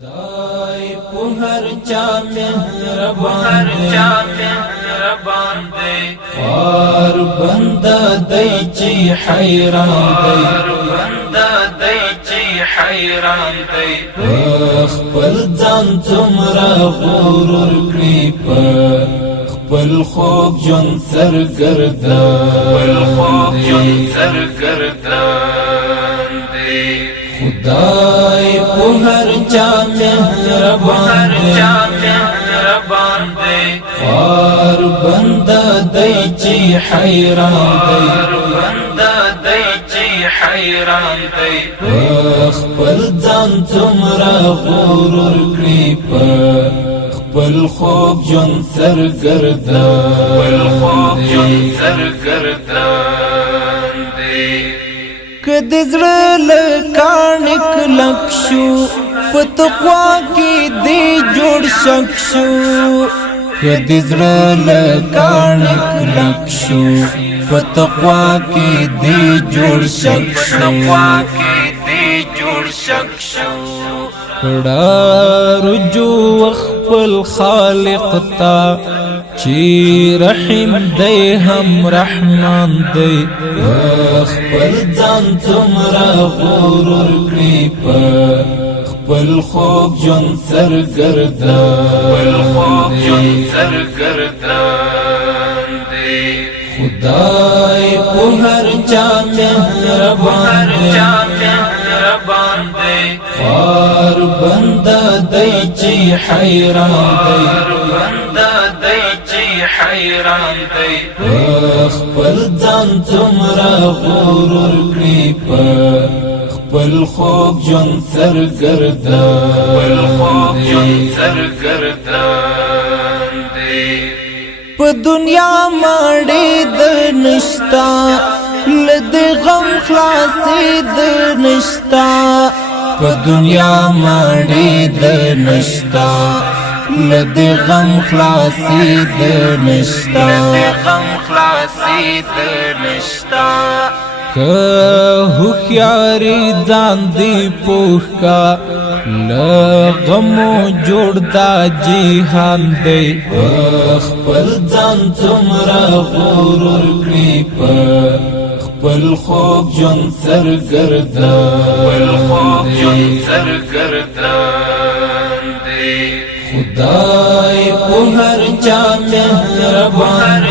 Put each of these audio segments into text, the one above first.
خدای په هر چا مهربان دی خار بنده دی چې حیران دی خپل ځان څومره غرور کړي په خپل خوب ژوند سرګردان دی خدای په هر چا مهربان دی خار بنده دی چې حیران دی خپل ځان څومره غرور کړي په خپل خوب ژوند سرګردان دی که د زړه له کاڼي کلک شو په تقوا کې دې جوړ شک شو که د زړه له کاڼي کلک شو په تقوا کې دې جوړ شک شو کړه رجوع خپل خالق ته چې رحیم دی هم رحمان دی خپل ځان څومره غرور کړي په خپل خوب ژوند سرګردان دی خدای په هر چا مهربان دی خار بنده دی چې حیران دی خپل ځان څومره غرور کړي په خپل خوب ژوند سرګردان دی په دنیا مړې د نشتا لد غم خلاصې د نشتا په دنیا مړې د نشتا لد غم خلاصې د نشتا که هوښیاري ځان دی پوښ کا له غمو جوړ دا جهان دی خپل ځان څومره غرور کړي په خپل خوب ژوند سرګردان دی خدای په هر چا مهربان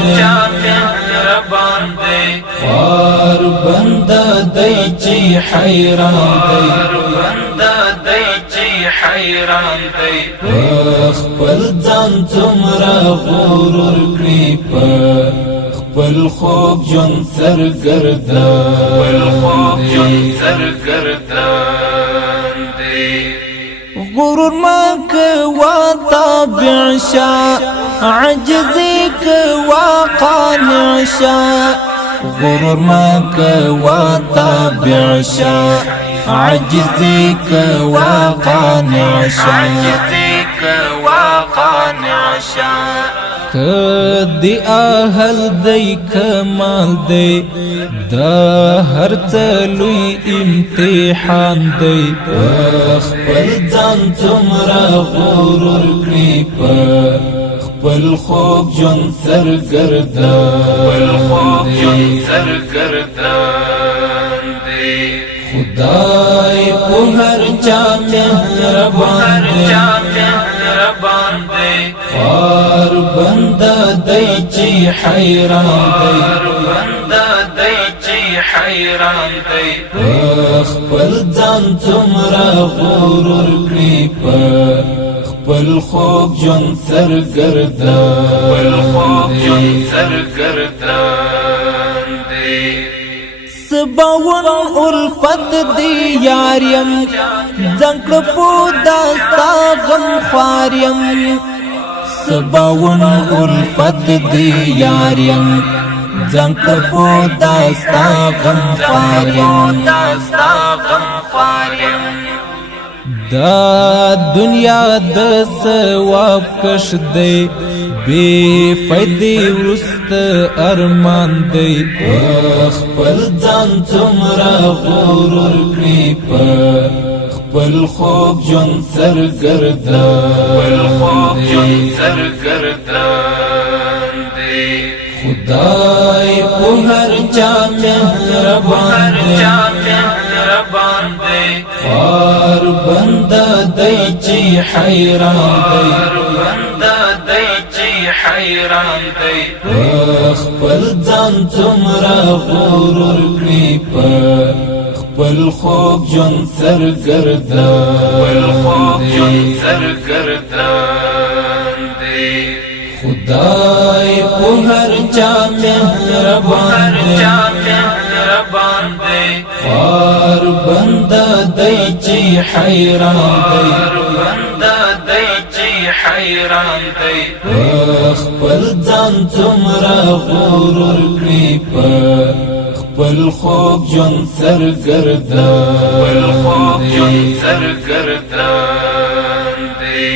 دی خار بنده دی چې حیران دی خپل ځان څومره غرور کړي په خپل خوب ژوند سرګردان دی غرور ما کوا تابع شا عجزی کوا قانع شا غرور ما کوا تابع شا عجزی کوا قانع شا که دی اهل دی کمال دی دا هر لوی امتحان دی خپل ځان څومره غرور کړي په خپل خوب ژوند سرګردان دی خدای په هر چا مهربان دی خار بنده دی چې حیران دی خپل ځان څومره غرور کړي په خپل خوب ژوند سرګردان دی سباون الفت دی یاریم ځنکړ په داستا غم خواریم سباون الفت دی یاریم ځنکړ په داستا غم خواریم دا دنیا د ثواب کش دی بے فائدې ورست ارمان دی خپل ځان څومره غرور کړي په خپل خوب ژوند سرګردان دی خدای په هر چا مهربان دی خار بنده دی چې حیران دی خپل ځان څومره غرور کړي په خپل خوب ژوند سرګردان دی خدای په هر چا مهربان دی خار بنده دی چې حیران دی خپل ځان څومره غرور کړي په خپل خوب ژوند سرګردان دی